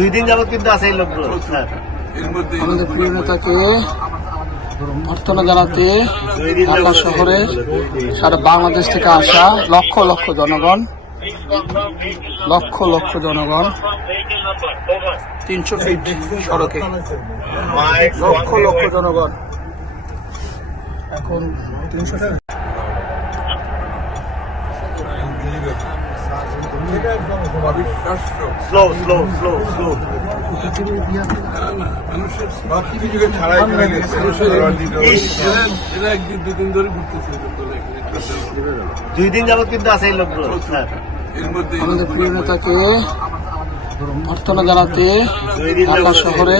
2 দিন যাবত কিন্তু আছে এই লোকগুলো স্যার। আমাদের প্রিয় নেতাকে অভ্যর্থনা জানাতে ঢাকা শহরে সারা বাংলাদেশ থেকে আসা লক্ষ লক্ষ জনগণ 300 ফিট সড়কে লক্ষ লক্ষ জনগণ এখন 300 টাকা স্লো স্লো স্লো স্লো। ছাড়াই চলে গেছে। দুদিন ধরে ঘুরতেছে 2 দিন যাবত কিন্তু আছে এই লোকগুলো স্যার। আমাদের প্রিয় নেতাকে অভ্যর্থনা জানাতে ঢাকা শহরে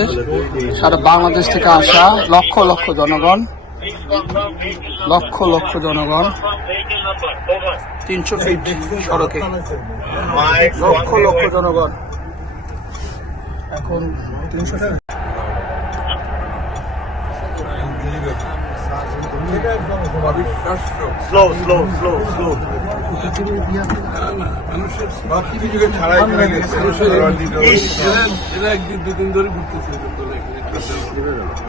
সারা বাংলাদেশ থেকে আসা লক্ষ লক্ষ জনগণ 300 ফিট সড়কে লক্ষ লক্ষ জনগণ এখন 300 টাকা স্লো স্লো স্লো স্লো। ছাড়াই চলে গেছে। দুদিন ধরে ঘুরতেছে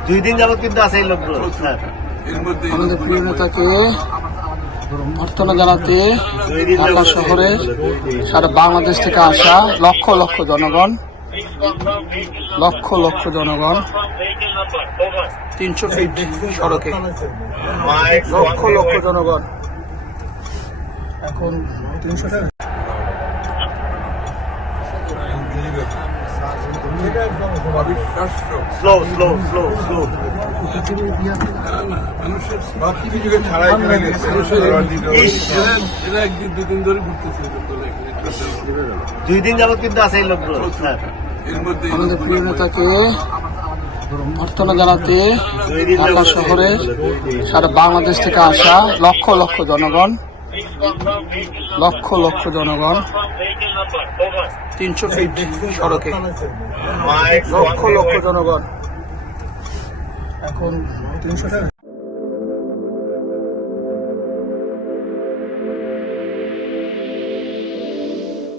2 দিন যাবত কিন্তু আছে এই লোকগুলো স্যার। আমাদের প্রিয় নেতাকে অভ্যর্থনা জানাতে ঢাকা শহরে সারা বাংলাদেশ থেকে আসা লক্ষ লক্ষ জনগণ 300 ফিট সড়কে লক্ষ লক্ষ জনগণ এখন 300 টাকা স্লো স্লো স্লো স্লো। ছাড়াই চলে গেছে। দুদিন ধরে ঘুরতেছে 2 দিন যাবত কিন্তু আছে এই লোকগুলো স্যার। আমাদের প্রিয় নেতাকে অভ্যর্থনা জানাতে ঢাকা শহরে সারা বাংলাদেশ থেকে আসা লক্ষ লক্ষ জনগণ 300 ফিট সড়কে লক্ষ লক্ষ জনগণ এখন 300 টাকা